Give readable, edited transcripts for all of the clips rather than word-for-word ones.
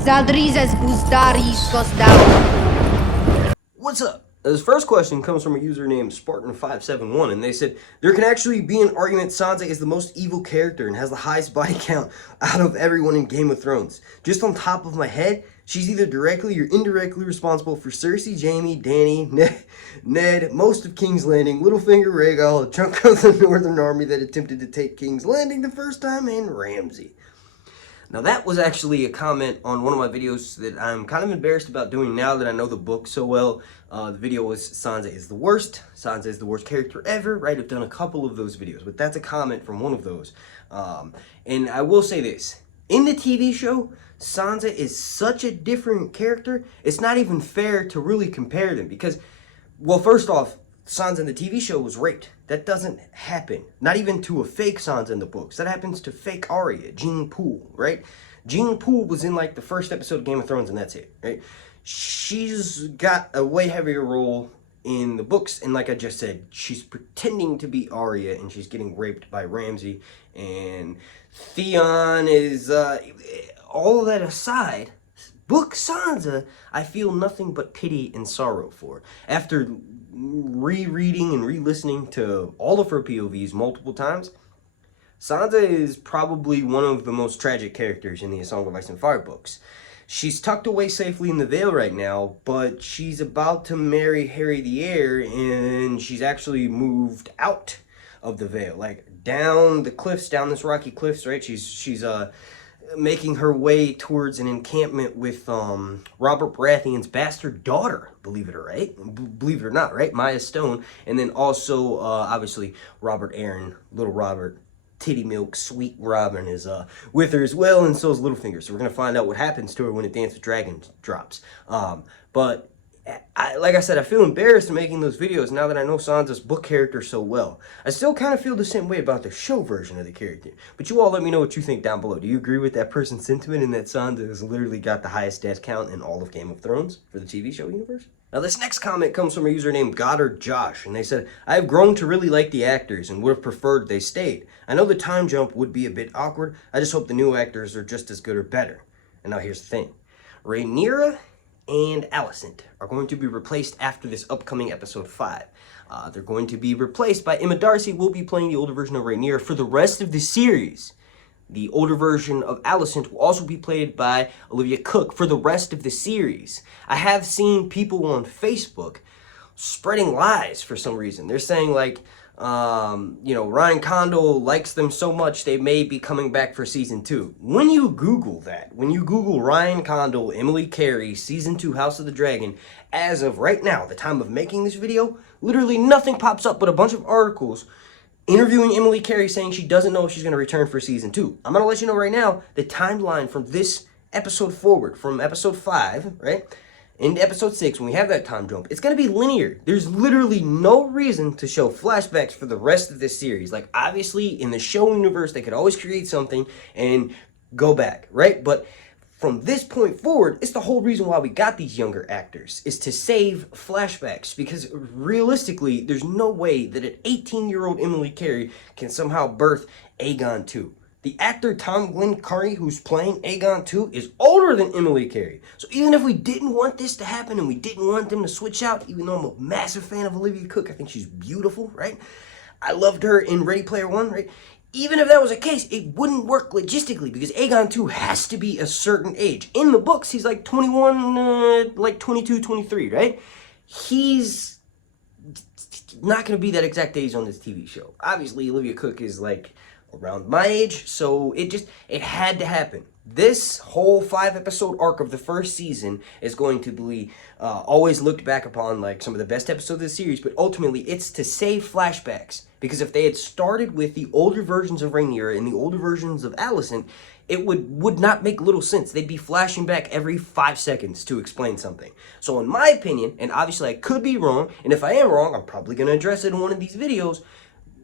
Zaldrizes Buzdaris Gosdau. What's up? This first question comes from a user named Spartan571, and they said, there can actually be an argument Sansa is the most evil character and has the highest body count out of everyone in Game of Thrones. Just on top of my head, she's either directly or indirectly responsible for Cersei, Jaime, Dany, Ned, most of King's Landing, Littlefinger, Rhaegal, a chunk of the Northern Army that attempted to take King's Landing the first time, and Ramsay. Now that was actually a comment on one of my videos that I'm kind of embarrassed about doing now that I know the book so well. The video was Sansa is the worst. Sansa is the worst character ever, right? I've done a couple of those videos, but that's a comment from one of those. And I will say this. In the TV show, Sansa is such a different character, it's not even fair to really compare them because, well, first off, Sansa in the TV show was raped. That doesn't happen. Not even to a fake Sansa in the books. That happens to fake Arya, Jean Poole, right? Jean Poole was in like the first episode of Game of Thrones and that's it, right? She's got a way heavier role in the books, and like I just said, she's pretending to be Arya and she's getting raped by Ramsay, and Theon is, all of that aside, book Sansa, I feel nothing but pity and sorrow for. After rereading and re-listening to all of her POVs multiple times, Sansa is probably one of the most tragic characters in the A Song of Ice and Fire books. She's tucked away safely in the Vale right now, but she's about to marry Harry the Heir, and she's actually moved out of the Vale, like down the cliffs, down this rocky cliffs, right? She's making her way towards an encampment with Robert Baratheon's bastard daughter, believe it or not, right? Maya Stone, and then also obviously Robert Arryn, little Robert, titty milk, sweet Robin is with her as well, and so is Littlefinger. So we're gonna find out what happens to her when the Dance with Dragons drops. But like I said, I feel embarrassed making those videos now that I know Sansa's book character so well. I still kind of feel the same way about the show version of the character. But you all let me know what you think down below. Do you agree with that person's sentiment in that Sansa has literally got the highest death count in all of Game of Thrones for the TV show universe? Now this next comment comes from a user named Goddard Josh, and they said, I have grown to really like the actors and would have preferred they stayed. I know the time jump would be a bit awkward. I just hope the new actors are just as good or better. And now here's the thing. Rhaenyra and Alicent are going to be replaced after this upcoming episode 5. They're going to be replaced by Emma Darcy, who will be playing the older version of Rhaenyra for the rest of the series. The older version of Alicent will also be played by Olivia Cooke for the rest of the series. I have seen people on Facebook spreading lies for some reason. They're saying like, you know, Ryan Condal likes them so much they may be coming back for season 2. When you Google that, when you Google Ryan Condal, Emily Carey, season 2 House of the Dragon, as of right now, the time of making this video, literally nothing pops up but a bunch of articles interviewing Emily Carey saying she doesn't know if she's going to return for season 2. I'm going to let you know right now, the timeline from this episode forward, from episode 5, right, into episode 6, when we have that time jump, it's going to be linear. There's literally no reason to show flashbacks for the rest of this series. Like, obviously, in the show universe, they could always create something and go back, right? But from this point forward, it's the whole reason why we got these younger actors, is to save flashbacks, because realistically, there's no way that an 18-year-old Emily Carey can somehow birth Aegon 2. The actor Tom Glenn-Carey, who's playing Aegon 2, is older than Emily Carey. So even if we didn't want this to happen and we didn't want them to switch out, even though I'm a massive fan of Olivia Cooke, I think she's beautiful, right? I loved her in Ready Player One, right? Even if that was the case, it wouldn't work logistically because Aegon 2 has to be a certain age. In the books, he's like 21, like 22, 23, right? He's not going to be that exact age on this TV show. Obviously, Olivia Cooke is like around my age, so it had to happen. This whole 5-episode arc of the first season is going to be always looked back upon like some of the best episodes of the series, but ultimately it's to save flashbacks. Because if they had started with the older versions of Rhaenyra and the older versions of Alicent, it would not make little sense. They'd be flashing back every 5 seconds to explain something. So in my opinion, and obviously I could be wrong, and if I am wrong, I'm probably going to address it in one of these videos,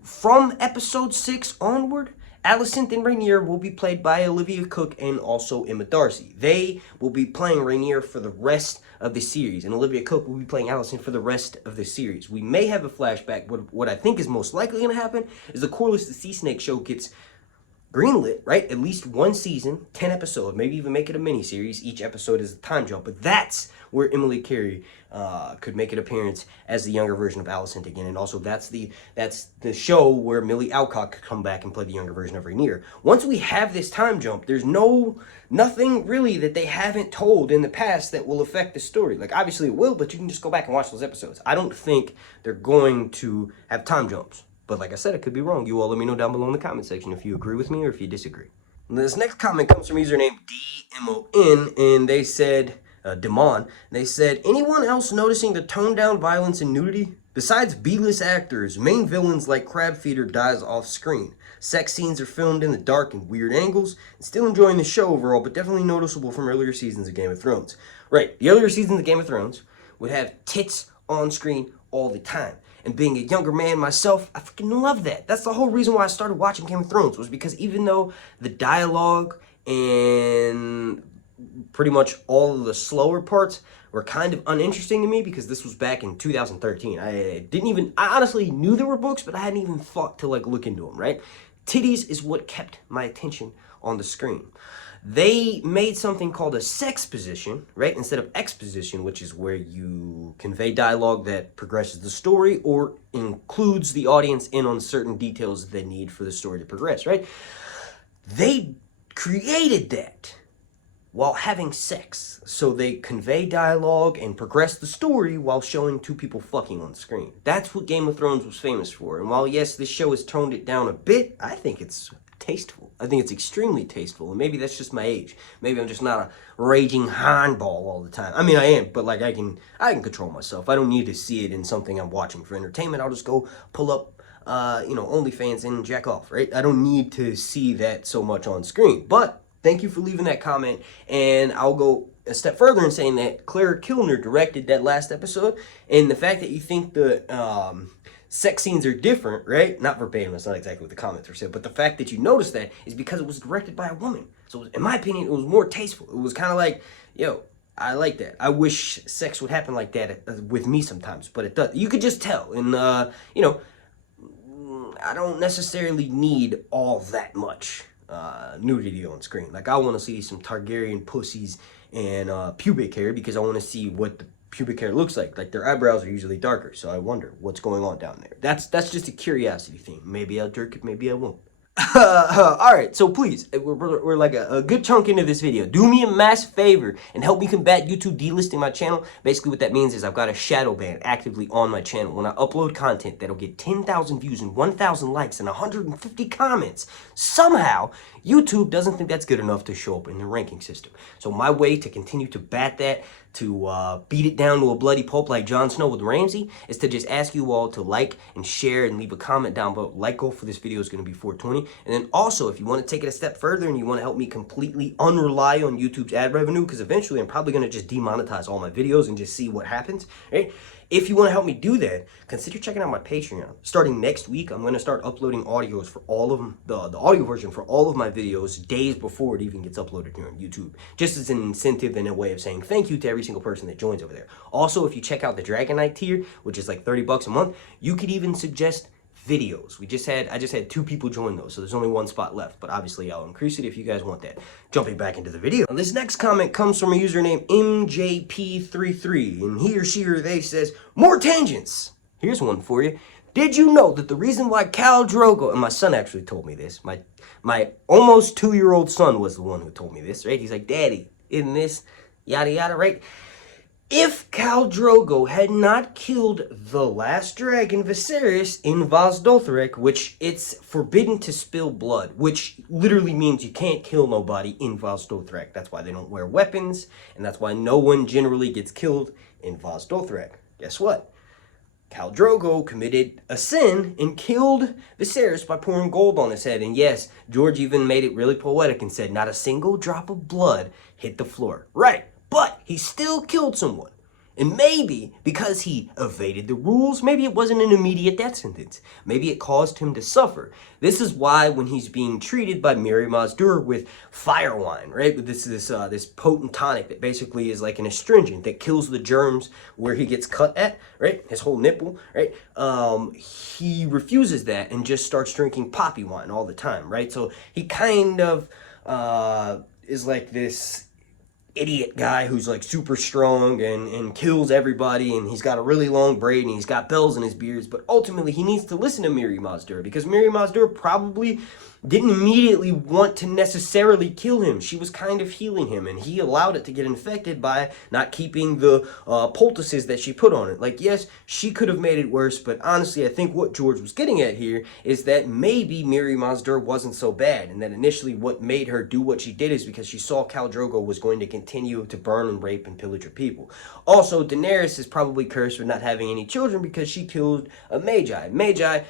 from episode 6 onward, Alicent and Rhaenyra will be played by Olivia Cooke and also Emma Darcy. They will be playing Rhaenyra for the rest of the series, and Olivia Cooke will be playing Alicent for the rest of the series. We may have a flashback, but what I think is most likely going to happen is the Corlys the Sea Snake show gets greenlit, right? At least one season, 10 episodes, maybe even make it a mini-series. Each episode is a time jump, but that's where Emily Carey could make an appearance as the younger version of Alicent again, and also that's the show where Millie Alcock could come back and play the younger version of Rhaenyra. Once we have this time jump, there's nothing really that they haven't told in the past that will affect the story. Like, obviously it will, but you can just go back and watch those episodes. I don't think they're going to have time jumps. But like I said, I could be wrong. You all let me know down below in the comment section if you agree with me or if you disagree. And this next comment comes from username DMON, and they said, Daemon, they said, anyone else noticing the toned down violence and nudity? Besides B-list actors, main villains like Crabfeeder dies off screen. Sex scenes are filmed in the dark and weird angles. And still enjoying the show overall, but definitely noticeable from earlier seasons of Game of Thrones. Right, the earlier seasons of Game of Thrones would have tits on screen all the time. And being a younger man myself, I freaking love that. That's the whole reason why I started watching Game of Thrones, was because even though the dialogue and pretty much all of the slower parts were kind of uninteresting to me, because this was back in 2013. I honestly knew there were books, but I hadn't even thought to like look into them, right? Titties is what kept my attention on the screen. They made something called a sex position, right? Instead of exposition, which is where you convey dialogue that progresses the story or includes the audience in on certain details they need for the story to progress, right? They created that while having sex. So they convey dialogue and progress the story while showing two people fucking on screen. That's what Game of Thrones was famous for. And while, yes, this show has toned it down a bit, I think it's tasteful. I think it's extremely tasteful, and maybe that's just my age. Maybe I'm just not a raging handball all the time. I mean, I am, but like I can control myself. I don't need to see it in something I'm watching for entertainment. I'll just go pull up, OnlyFans and jack off, right? I don't need to see that so much on screen. But thank you for leaving that comment, and I'll go a step further in saying that Clara Kilner directed that last episode, and the fact that you think the sex scenes are different, right? Not verbatim, that's not exactly what the comments were saying, but the fact that you noticed that is because it was directed by a woman. So in my opinion, it was more tasteful. It was kind of like, yo, I like that. I wish sex would happen like that with me sometimes, but it does. You could just tell. And, I don't necessarily need all that much nudity on screen. Like, I want to see some Targaryen pussies and pubic hair, because I want to see what the pubic hair looks like. Like, their eyebrows are usually darker, so I wonder what's going on down there. That's just a curiosity thing. Maybe I'll jerk it, maybe I won't. Alright, so please, we're like a good chunk into this video. Do me a massive favor and help me combat YouTube delisting my channel. Basically what that means is I've got a shadow ban actively on my channel. When I upload content that'll get 10,000 views and 1,000 likes and 150 comments, somehow YouTube doesn't think that's good enough to show up in the ranking system. So my way to continue to bat that, to beat it down to a bloody pulp like Jon Snow with Ramsay, is to just ask you all to like and share and leave a comment down below. Like goal for this video is going to be 420. And then also, if you want to take it a step further and you want to help me completely unrely on YouTube's ad revenue, because eventually I'm probably going to just demonetize all my videos and just see what happens, right? If you want to help me do that, consider checking out my Patreon. Starting next week, I'm going to start uploading audios for all of them, the audio version for all of my videos days before it even gets uploaded here on YouTube. Just as an incentive and a way of saying thank you to every single person that joins over there. Also, if you check out the Dragon Knight tier, which is like $30 a month, you could even suggest videos. I just had 2 people join those, so there's only 1 spot left, but obviously I'll increase it if you guys want that. Jumping back into the video. Now, this next comment comes from a username MJP33, and he or she or they says, more tangents. Here's one for you. Did you know that the reason why Khal Drogo, and my son actually told me this, my almost 2-year-old son was the one who told me this, right? He's like, Daddy, isn't this yada yada, right? If Khal Drogo had not killed the last dragon, Viserys, in Vaz Dothrak, which it's forbidden to spill blood, which literally means you can't kill nobody in Vaz Dothrak. That's why they don't wear weapons, and that's why no one generally gets killed in Vaz Dothrak. Guess what? Khal Drogo committed a sin and killed Viserys by pouring gold on his head. And yes, George even made it really poetic and said, not a single drop of blood hit the floor. Right. But he still killed someone. And maybe because he evaded the rules, maybe it wasn't an immediate death sentence. Maybe it caused him to suffer. This is why when he's being treated by Mirri Maz Duur with fire wine, right? With this potent tonic that basically is like an astringent that kills the germs where he gets cut at, right? His whole nipple, right? He refuses that and just starts drinking poppy wine all the time, right? So he kind of is like this idiot guy who's like super strong and kills everybody, and he's got a really long braid and he's got bells in his beards, but ultimately he needs to listen to Mirri Maz Duur because Mirri Maz Duur probably didn't immediately want to necessarily kill him. She was kind of healing him, and he allowed it to get infected by not keeping the poultices that she put on it. Like, yes, she could have made it worse, but honestly, I think what George was getting at here is that maybe Mirri Maz Duur wasn't so bad, and that initially what made her do what she did is because she saw Khal Drogo was going to continue to burn and rape and pillage her people. Also, Daenerys is probably cursed for not having any children because she killed a Magi. Magi,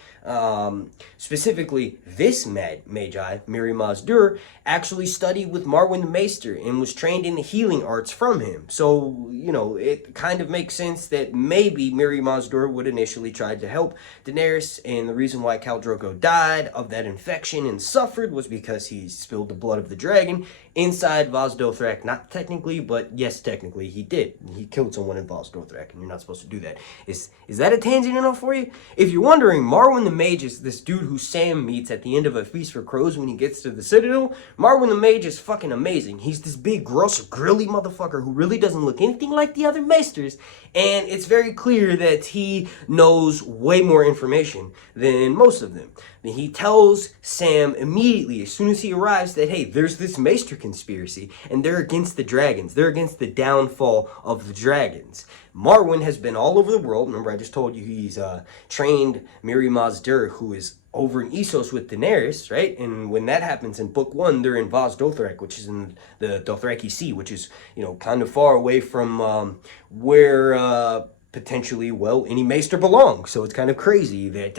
specifically this Magi, Mirri Maz Duur, actually studied with Marwyn the Maester and was trained in the healing arts from him. So, you know, it kind of makes sense that maybe Mirri Maz Duur would initially try to help Daenerys, and the reason why Khal Drogo died of that infection and suffered was because he spilled the blood of the dragon inside Vaz Dothrak. Not technically, but yes, technically he did. He killed someone in Vaz Dothrak, and you're not supposed to do that. Is that a tangent enough for you? If you're wondering, Marwyn the Mage is this dude who Sam meets at the end of A Feast for Crows when he gets to the Citadel. Marwyn the Mage is fucking amazing. He's this big, gross, grilly motherfucker who really doesn't look anything like the other Maesters, and it's very clear that he knows way more information than most of them. He tells Sam immediately, as soon as he arrives, that, hey, there's this Maester conspiracy, and they're against the dragons. They're against the downfall of the dragons. Marwyn has been all over the world. Remember, I just told you he's trained Mirri Maz Duur, who is over in Essos with Daenerys, right? And when that happens in Book 1, they're in Vaz Dothrak, which is in the Dothraki Sea, which is, you know, kind of far away from where potentially, well, any Maester belongs. So it's kind of crazy that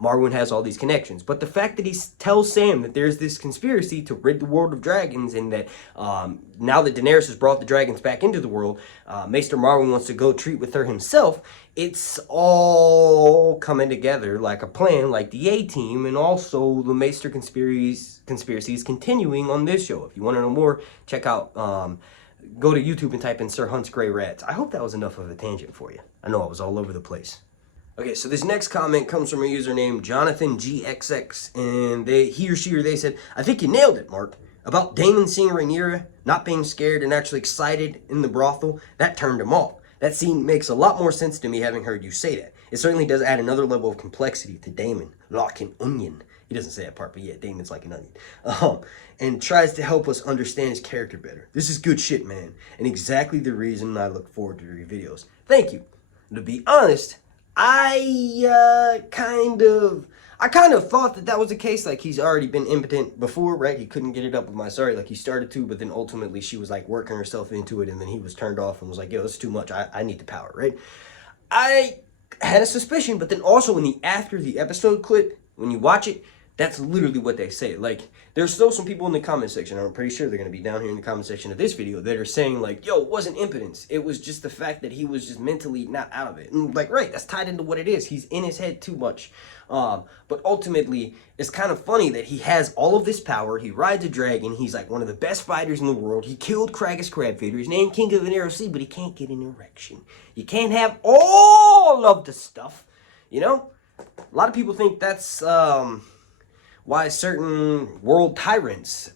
Marwyn has all these connections. But the fact that he tells Sam that there's this conspiracy to rid the world of dragons, and that now that Daenerys has brought the dragons back into the world, Maester Marwyn wants to go treat with her himself, it's all coming together like a plan, like the A-Team, and also the Maester conspiracies continuing on this show. If you want to know more, check out go to YouTube and type in Sir Hunt's Grey Rats. I hope that was enough of a tangent for you. I know I was all over the place. Okay, so this next comment comes from a user named Jonathan GXX, and he or she or they said, I think you nailed it, Mark. About Daemon seeing Rhaenyra, not being scared and actually excited in the brothel, that turned him off. That scene makes a lot more sense to me having heard you say that. It certainly does add another level of complexity to Daemon, like an onion. He doesn't say that part, but yeah, Daemon's like an onion. And tries to help us understand his character better. This is good shit, man, and exactly the reason I look forward to your videos. Thank you. To be honest, I kind of thought that was the case. Like, he's already been impotent before, right? He couldn't get it up with my sorry, like he started to, but then ultimately she was like working herself into it, and then he was turned off and was like, yo, this is too much. I need the power, right? I had a suspicion, but then also after the episode clip, when you watch it, that's literally what they say. Like, there's still some people in the comment section, I'm pretty sure they're going to be down here in the comment section of this video, that are saying, like, yo, it wasn't impotence. It was just the fact that he was just mentally not out of it. And, like, right, that's tied into what it is. He's in his head too much. But ultimately, it's kind of funny that he has all of this power. He rides a dragon. He's, like, one of the best fighters in the world. He killed Kragus Crabfeeder. He's named King of the Narrow Sea, but he can't get an erection. You can't have all of the stuff, you know? A lot of people think that's why certain world tyrants,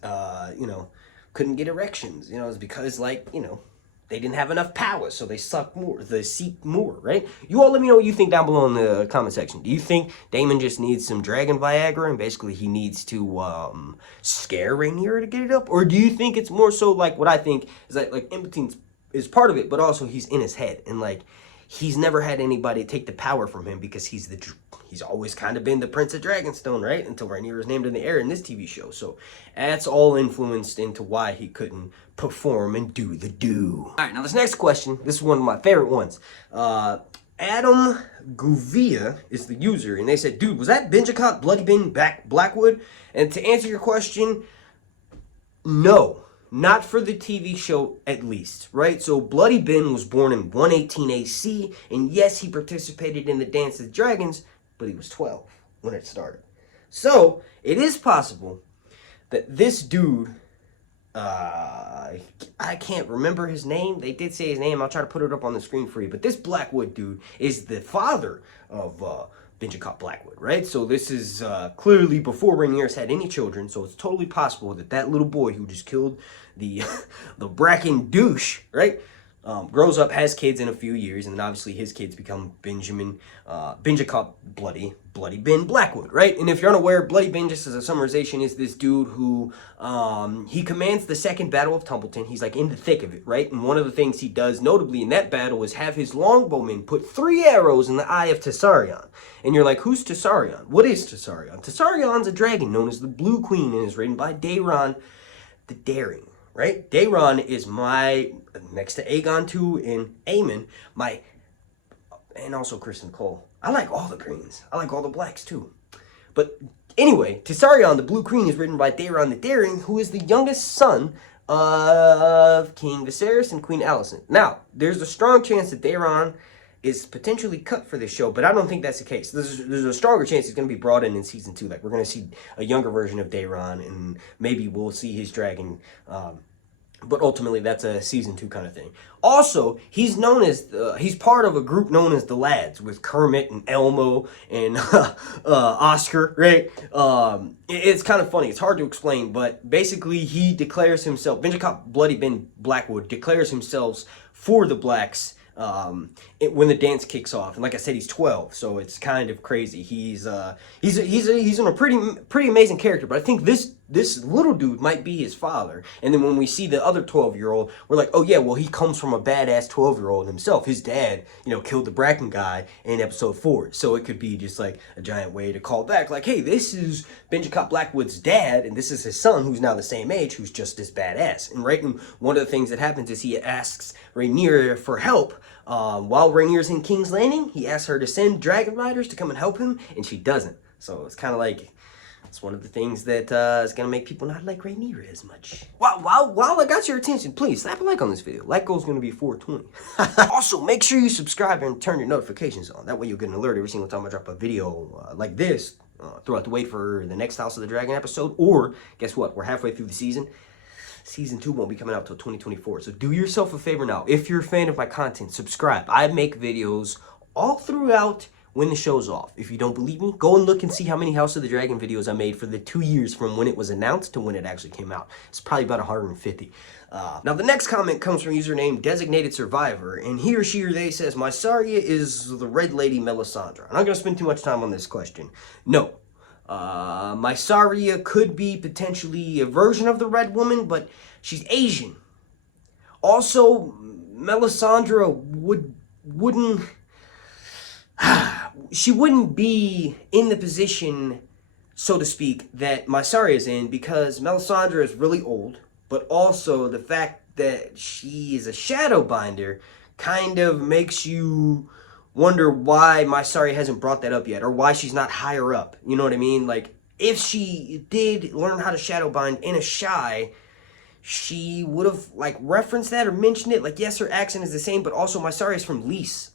couldn't get erections. You know, it's because, like, you know, they didn't have enough power, so they seek more, right? You all let me know what you think down below in the comment section. Do you think Daemon just needs some dragon Viagra, and basically he needs to scare Rhaenyra to get it up? Or do you think it's more so like what I think is that, like, impotence is part of it, but also he's in his head, and, like, he's never had anybody take the power from him because he's always kind of been the Prince of Dragonstone, right? Until Rhaenyra was named in the heir in this TV show. So that's all influenced into why he couldn't perform and do the do. All right, now this next question, this is one of my favorite ones. Adam Guvia is the user, and they said, dude, was that Benjicott Bloody Ben Blackwood? And to answer your question, no. Not for the TV show, at least, right? So Bloody Ben was born in 118 AC, and yes, he participated in the Dance of the Dragons, but he was 12 when it started. So it is possible that this dude, I can't remember his name. They did say his name. I'll try to put it up on the screen for you. But this Blackwood dude is the father of Betancor Blackwood, right? So this is clearly before Rhaenyra's had any children. So it's totally possible that that little boy who just killed the the Bracken douche, right, grows up, has kids in a few years, and then obviously his kids become Betancor Bloody Ben Blackwood, right? And if you're unaware, Bloody Ben, just as a summarization, is this dude who he commands the Second Battle of Templeton. He's like in the thick of it, right? And one of the things he does notably in that battle is have his longbowmen put 3 arrows in the eye of Tessarion. And you're like, who's Tessarion? What is Tessarion? Tessarion's a dragon known as the Blue Queen and is written by Daemon the Daring, right? Daemon is my, next to Aegon 2 and Aemon, and also Kristen Cole. I like all the greens. I like all the blacks too. But anyway, Tessarion, the Blue Queen, is written by Daemon the Daring, who is the youngest son of King Viserys and Queen Alicent. Now, there's a strong chance that Daemon is potentially cut for this show, but I don't think that's the case. There's a stronger chance he's going to be brought in season 2. Like, we're going to see a younger version of Daemon, and maybe we'll see his dragon. But ultimately, that's a season 2 kind of thing. Also, he's known as he's part of a group known as the Lads with Kermit and Elmo and Oscar, right? It's kind of funny. It's hard to explain, but basically, he declares himself. Betancor Bloody Ben Blackwood declares himself for the blacks when the dance kicks off. And like I said, he's 12, so it's kind of crazy. He's a pretty amazing character, but I think this little dude might be his father. And then when we see the other 12-year-old, we're like, oh yeah, well, he comes from a badass 12-year-old himself. His dad, killed the Bracken guy in episode 4. So it could be just like a giant way to call back, like, hey, this is Betancor Blackwood's dad, and this is his son, who's now the same age, who's just as badass. And right, and one of the things that happens is he asks Rhaenyra for help. While Rhaenyra's in King's Landing, he asks her to send dragon riders to come and help him, and she doesn't. So it's kind of like, it's one of the things that is going to make people not like Rhaenyra as much. While I got your attention, please slap a like on this video. Like goal is going to be 420. Also, make sure you subscribe and turn your notifications on. That way you'll get an alert every single time I drop a video like this throughout the wait for the next House of the Dragon episode. Or, guess what? We're halfway through the season. Season 2 won't be coming out till 2024. So do yourself a favor now. If you're a fan of my content, subscribe. I make videos all throughout when the show's off. If you don't believe me, go and look and see how many House of the Dragon videos I made for the 2 years from when it was announced to when it actually came out. It's probably about 150. Now, the next comment comes from username Designated Survivor, and he or she or they says, Mysaria is the Red Lady Melisandre. I'm not going to spend too much time on this question. No. Mysaria could be potentially a version of the Red Woman, but she's Asian. Also, Melisandre wouldn't she wouldn't be in the position, so to speak, that Mysaria is in, because Melisandre is really old, but also the fact that she is a Shadowbinder kind of makes you wonder why Mysaria hasn't brought that up yet, or why she's not higher up. You know what I mean? Like, if she did learn how to Shadowbind in a Shy, she would have, like, referenced that or mentioned it. Like, yes, her accent is the same, but also Mysaria is from Lys.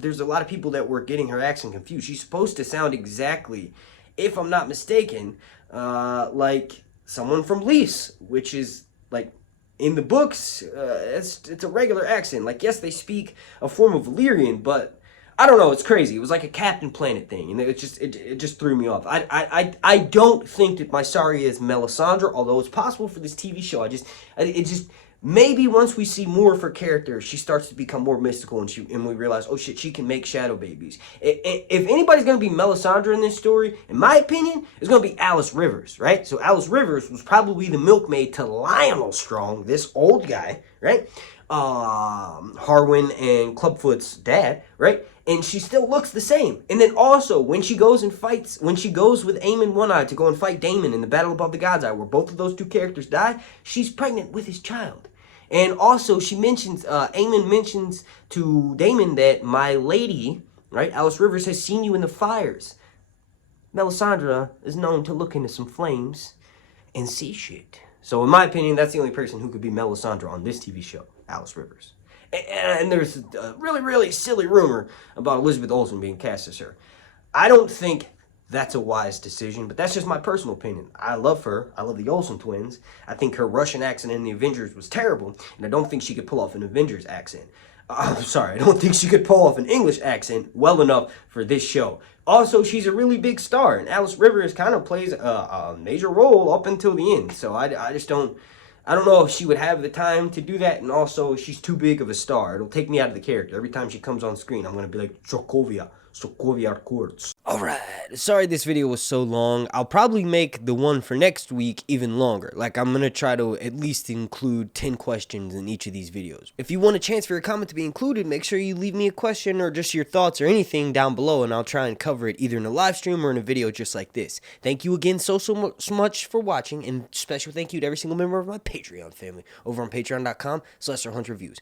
There's a lot of people that were getting her accent confused. She's supposed to sound exactly, if I'm not mistaken, like someone from Lys, which is, like, in the books, it's a regular accent. Like, yes, they speak a form of Valyrian, but I don't know, it's crazy. It was like a Captain Planet thing, and it just threw me off. I don't think that Mysaria is Melisandre, although it's possible for this TV show. It just maybe once we see more of her character, she starts to become more mystical, and we realize, oh shit, she can make shadow babies. If anybody's gonna be Melisandre in this story, in my opinion, it's gonna be Alice Rivers, right? So Alice Rivers was probably the milkmaid to Lionel Strong, this old guy, right? Harwin and Clubfoot's dad, right? And she still looks the same. And then also, when she goes with Aemon One-Eye to go and fight Daemon in the Battle Above the God's Eye, where both of those two characters die, she's pregnant with his child. And also, she mentions, Aemon mentions to Daemon that my lady, right, Alice Rivers, has seen you in the fires. Melisandre is known to look into some flames and see shit. So in my opinion, that's the only person who could be Melisandre on this TV show, Alice Rivers. And there's a really, really silly rumor about Elizabeth Olsen being cast as her. I don't think that's a wise decision, but that's just my personal opinion. I love her. I love the Olsen twins. I think her Russian accent in the Avengers was terrible, and I don't think she could pull off an Avengers accent. I'm sorry, I don't think she could pull off an English accent well enough for this show. Also, she's a really big star, and Alice Rivers kind of plays a major role up until the end. So I just don't... I don't know if she would have the time to do that, and also she's too big of a star. It'll take me out of the character. Every time she comes on screen, I'm going to be like, Sokovia Courts. Alright, sorry this video was so long. I'll probably make the one for next week even longer. Like, I'm going to try to at least include 10 questions in each of these videos. If you want a chance for your comment to be included, make sure you leave me a question or just your thoughts or anything down below, and I'll try and cover it either in a live stream or in a video just like this. Thank you again so much for watching, and special thank you to every single member of my Patreon family over on patreon.com/100reviews.